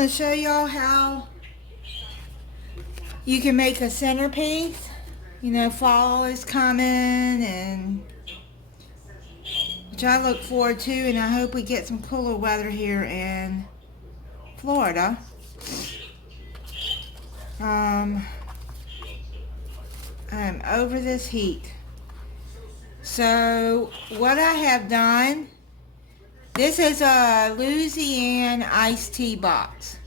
going to show y'all how you can make a centerpiece. You know, fall is coming, and which I look forward to, and I hope we get some cooler weather here in Florida. I'm over this heat. So what I have done, this is a Louisiana iced tea box.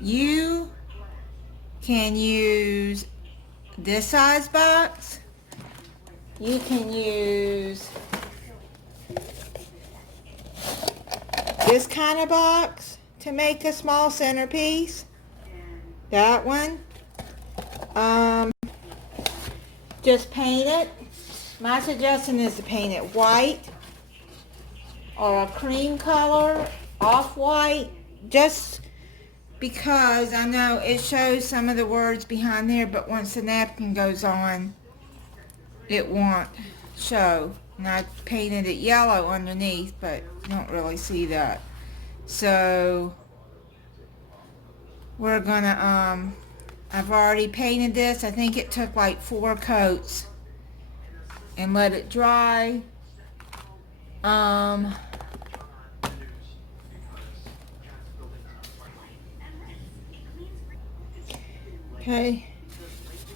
You can use this size box. You can use this kind of box to make a small centerpiece. That one. Just paint it. My suggestion is to paint it white or a cream color, off-white, just because I know it shows some of the words behind there, but once the napkin goes on, it won't show. And I painted it yellow underneath, but you don't really see that. So we're gonna, I've already painted this. I think it took like 4 coats, and let it dry. Okay,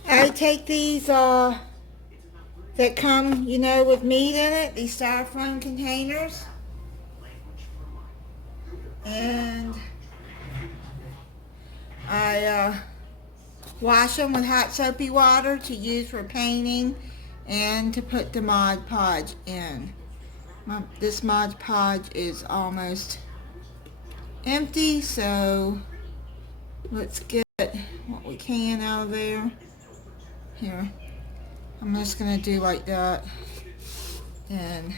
I take these that come, you know, with meat in it, these styrofoam containers, and I wash them with hot soapy water to use for painting and to put the Mod Podge in. This Mod Podge is almost empty, so let's get what we can out of there. Here, I'm just going to do like that, and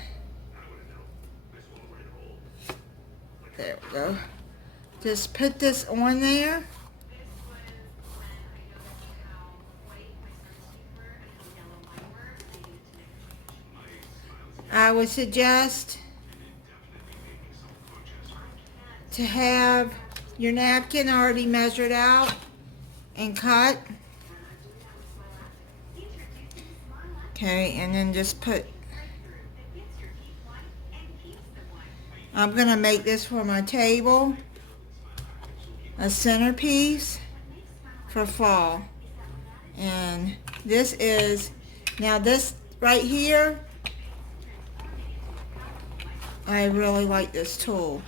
there we go. Just put this on there. I would suggest to have your napkin already measured out and cut. Okay, and then just put, I'm going to make this for my table, a centerpiece for fall. And this is, now this right here, I really like this tool.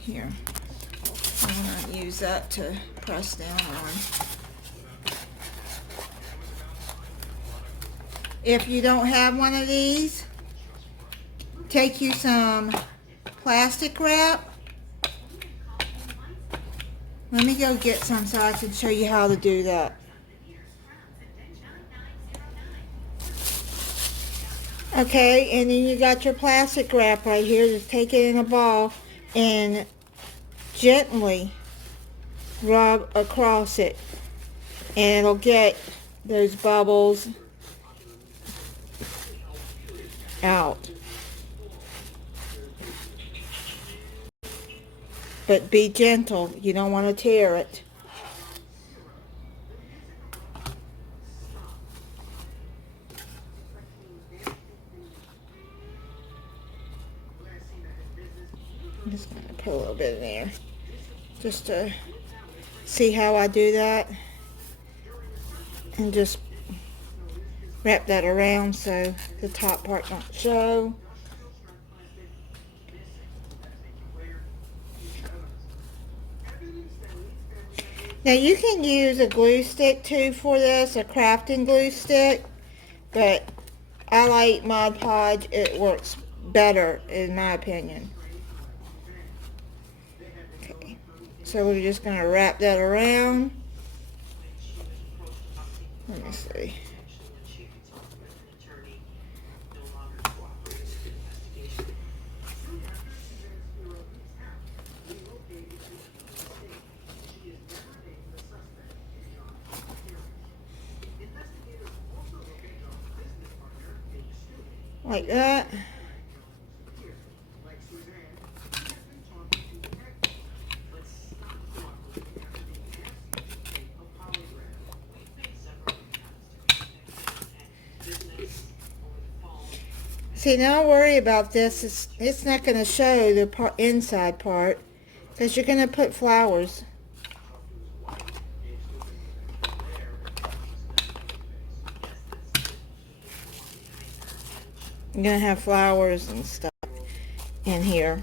Here, I'm going to use that to press down on. If you don't have one of these, take you some plastic wrap. Let me go get some so I can show you how to do that. Okay, and then you got your plastic wrap right here. Just take it in a ball and gently rub across it, and it'll get those bubbles out. But be gentle, you don't want to tear it. I'm just going to put a little bit in there just to see how I do that, and just wrap that around so the top part don't show. Now you can use a glue stick too for this, a crafting glue stick, but I like Mod Podge. It works better in my opinion. Okay, so we're just going to wrap that around. Let me see. Like that. See, don't worry about this. It's not going to show the inside part because you're going to put flowers. You're going to have flowers and stuff in here.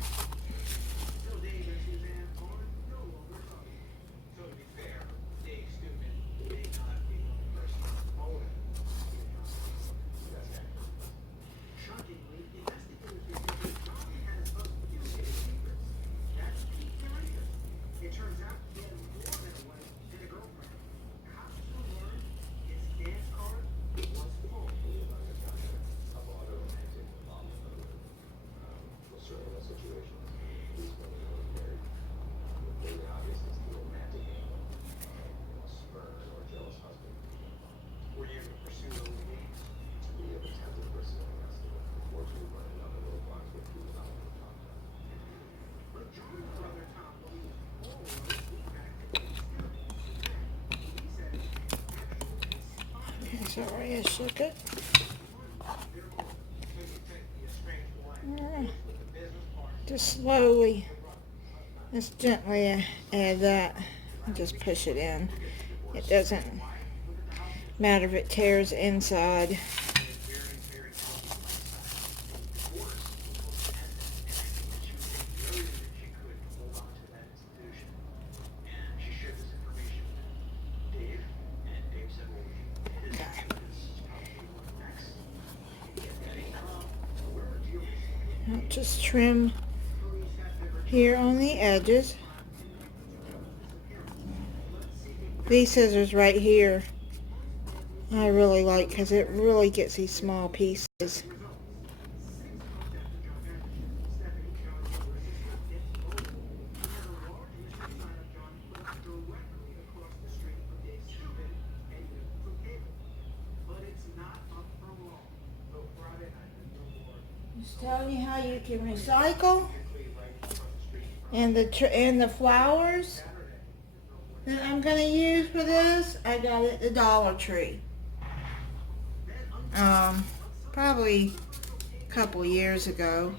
Sorry, I shook it. Just slowly, just gently add that. Just push it in. It doesn't matter if it tears inside. I'll just trim here on the edges. These scissors right here I really like because it really gets these small pieces. Just telling you how you can recycle, and the flowers that I'm gonna use for this, I got it at the Dollar Tree. Probably a couple years ago.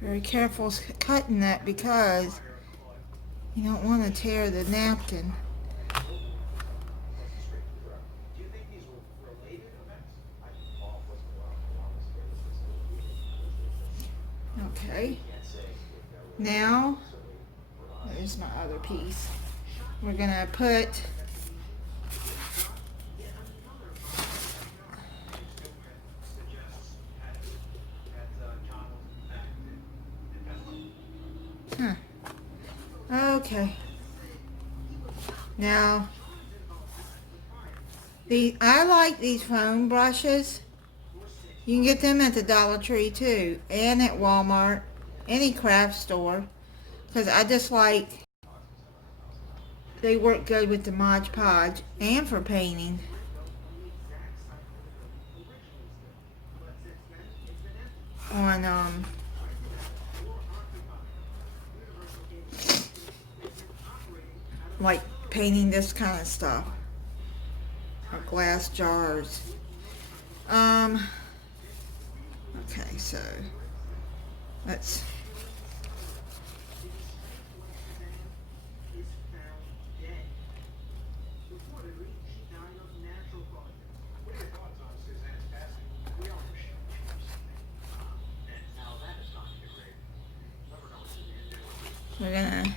Very careful cutting that because you don't want to tear the napkin. Okay. Now, there's my other piece. We're gonna put okay. Now, I like these foam brushes. You can get them at the Dollar Tree too, and at Walmart, any craft store, because I just like, they work good with the Mod Podge and for painting. On like painting this kind of stuff, or glass jars. Okay, so let's we're gonna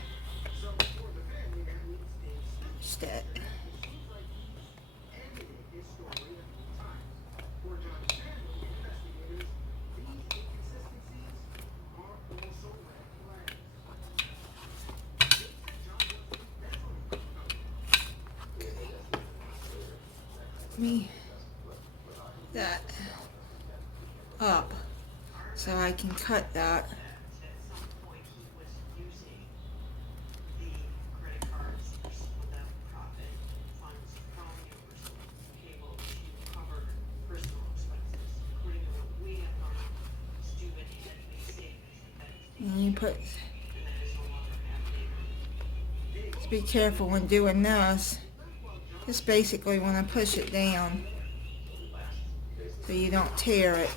stick. Me that up so I can cut that. And you put, just be careful when doing this. Just basically want to push it down so you don't tear it.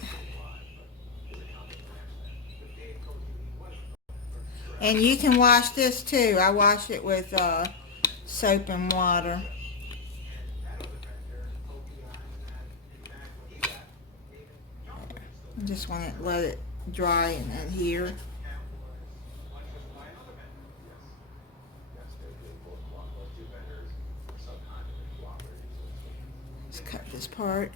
And you can wash this too. I wash it with soap and water. I just want to let it dry and adhere. Let's cut this part.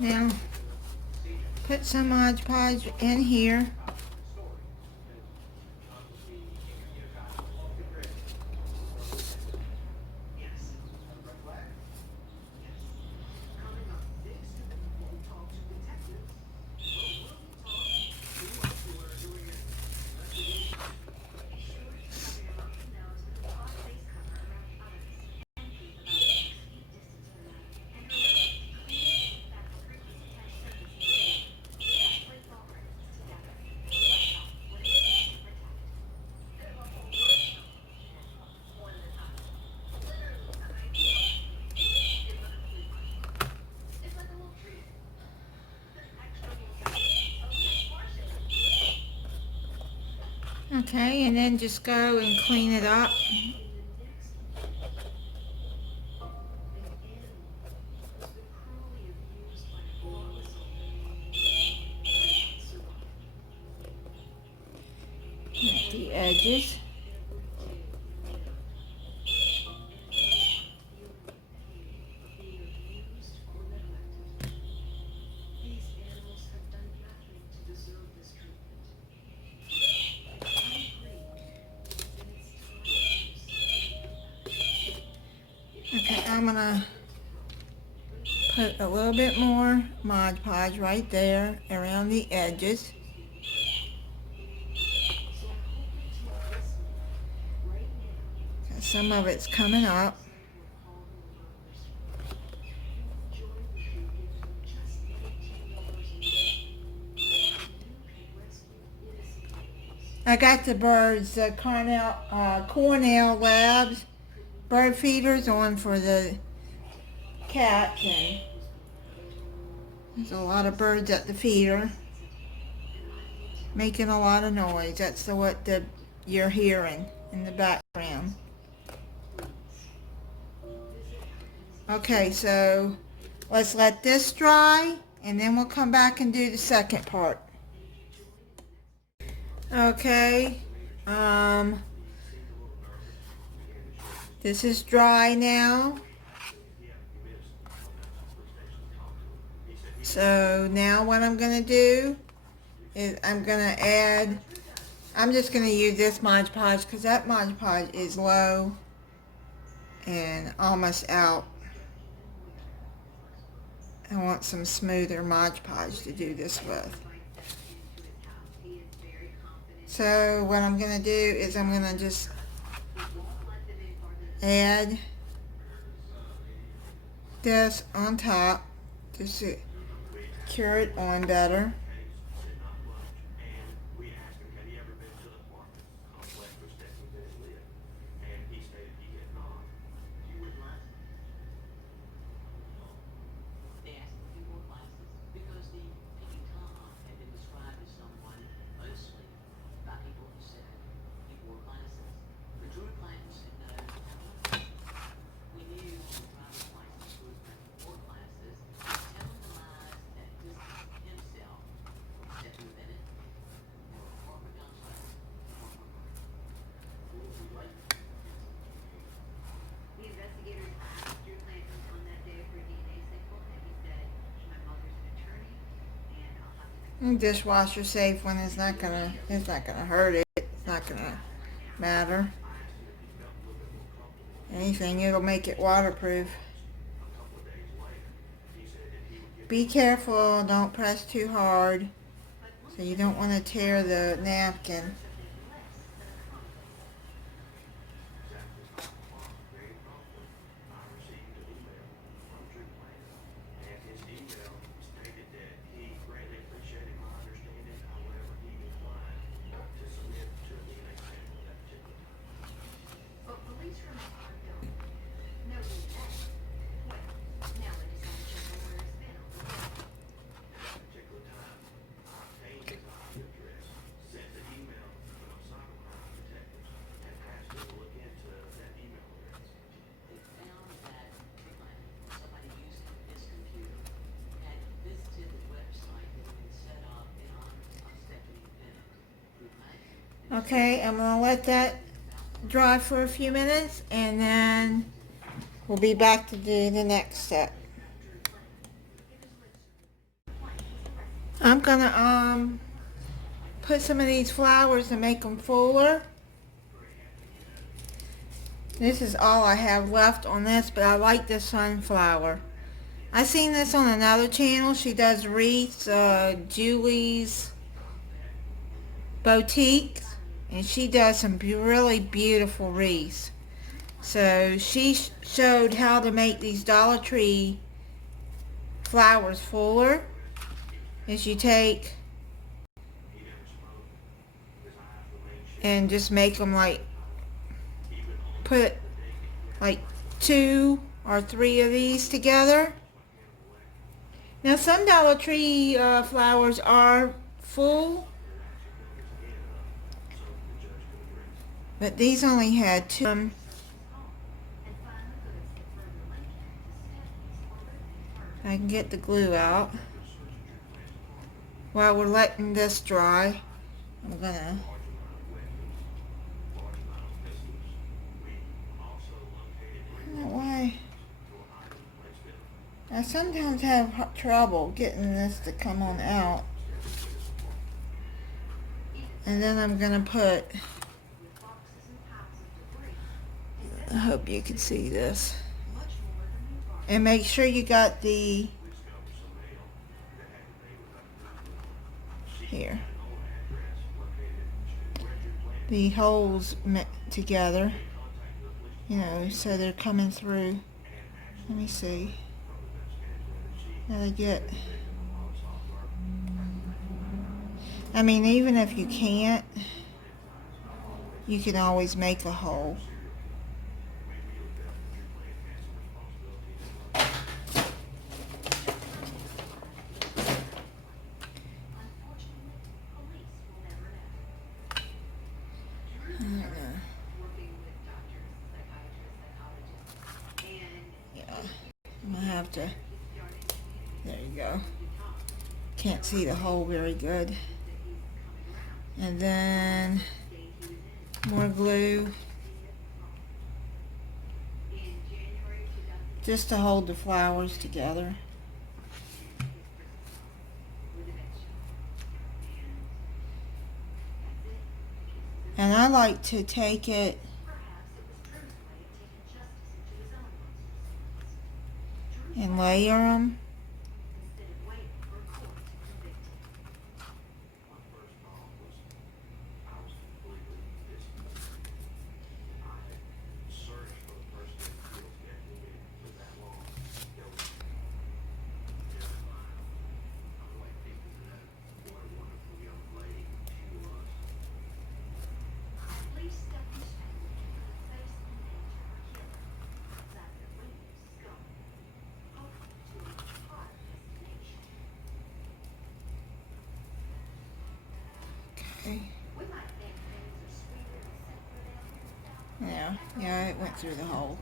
Now, put some Mod Podge in here. Okay, and then just go and clean it up. At the edges. Okay, I'm gonna put a little bit more Mod Podge right there around the edges. Some of it's coming up. I got the birds, Cornell Labs bird feeders on for the cats, and there's a lot of birds at the feeder making a lot of noise. That's what you're hearing in the background. Okay, so let's let this dry and then we'll come back and do the second part. Okay, this is dry now. So now what I'm going to do is I'm just going to use this Mod Podge because that Mod Podge is low and almost out. I want some smoother Mod Podge to do this with. So what I'm going to do is I'm going to just add this on top just to cure it on better. Dishwasher safe one. It's not gonna hurt it. It's not gonna matter. anything, it'll make it waterproof. Be careful, don't press too hard, so you don't want to tear the napkin. Okay, I'm going to let that dry for a few minutes, and then we'll be back to do the next step. I'm going to put some of these flowers to make them fuller. This is all I have left on this, but I like this sunflower. I seen this on another channel. She does wreaths, Julie's Boutique, and she does some really beautiful wreaths. So she showed how to make these Dollar Tree flowers fuller. Is you take and just make them like, put like 2 or 3 of these together. Now some Dollar Tree flowers are full, but these only had 2. I can get the glue out. While we're letting this dry, I'm gonna I don't know why I sometimes have trouble getting this to come on out. And then I'm gonna put, I hope you can see this, and make sure you got the, here, the holes together, you know, so they're coming through. Let me see. Now they get, I mean, even if you can't, you can always make a hole. To, there you go. Can't see the hole very good. And then more glue just to hold the flowers together. And I like to take it and layer them. Yeah, it went through the hole.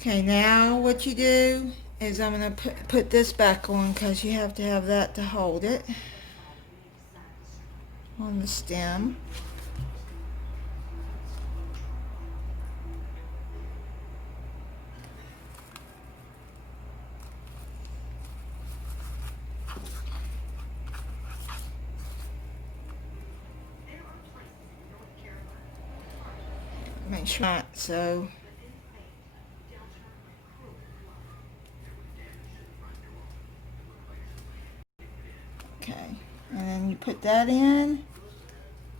Okay, now what you do is I'm going to put this back on, because you have to have that to hold it on the stem. Make sure not so. put that in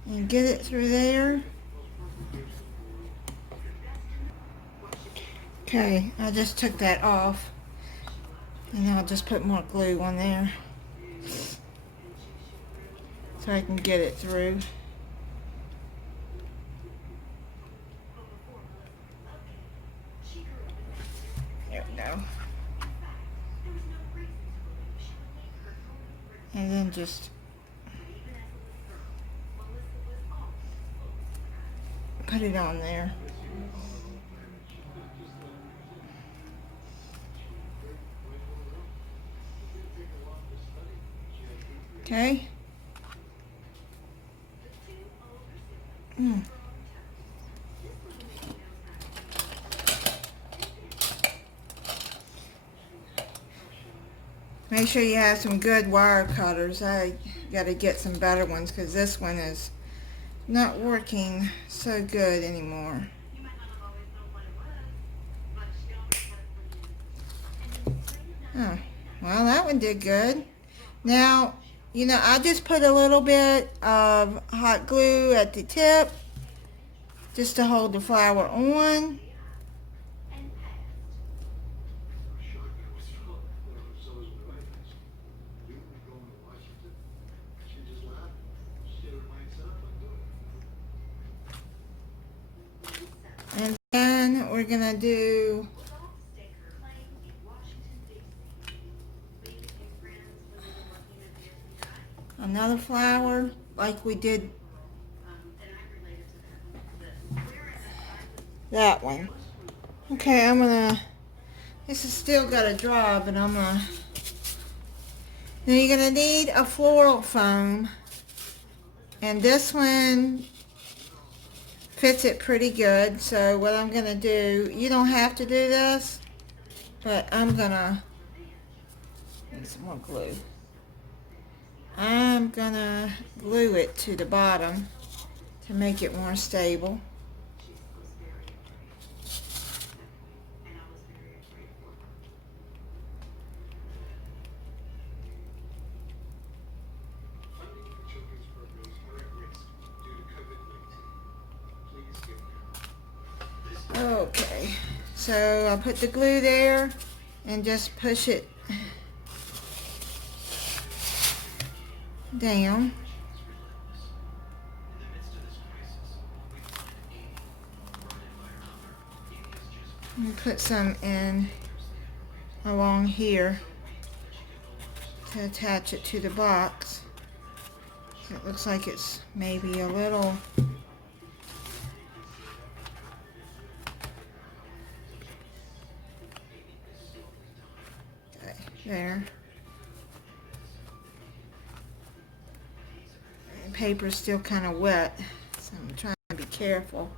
and get it through there. Okay, I just took that off, and I'll just put more glue on there so I can get it through. There we go. And then just put it on there. Okay. Make sure you have some good wire cutters. I gotta get some better ones because this one is not working so good anymore. Oh, well, that one did good. Now, you know, I just put a little bit of hot glue at the tip just to hold the flower on. And then we're gonna do another flower like we did that one. Okay, this has still got to dry, but now you're gonna need a floral foam, and this one fits it pretty good. So what I'm gonna do, you don't have to do this, but I'm gonna need some more glue. I'm gonna glue it to the bottom to make it more stable. Okay, so I'll put the glue there and just push it down. And put some in along here to attach it to the box. It looks like it's maybe a little there. The paper's still kind of wet, so I'm trying to be careful.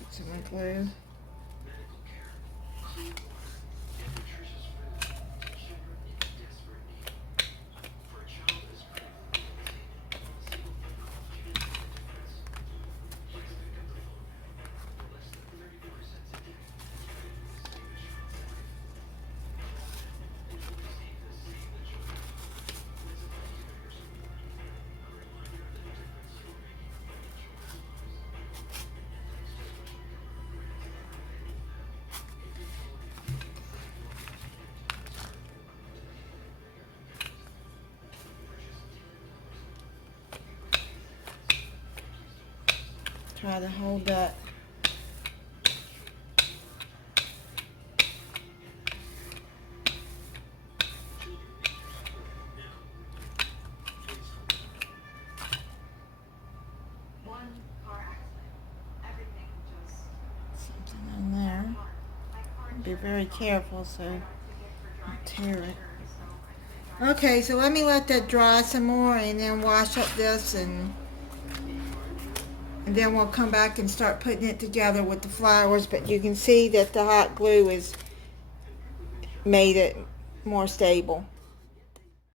Put some more glue. Try to hold that. Something in there. Be very careful so don't tear it. Okay, so let me let that dry some more and then wash up this, and then we'll come back and start putting it together with the flowers. But you can see that the hot glue has made it more stable.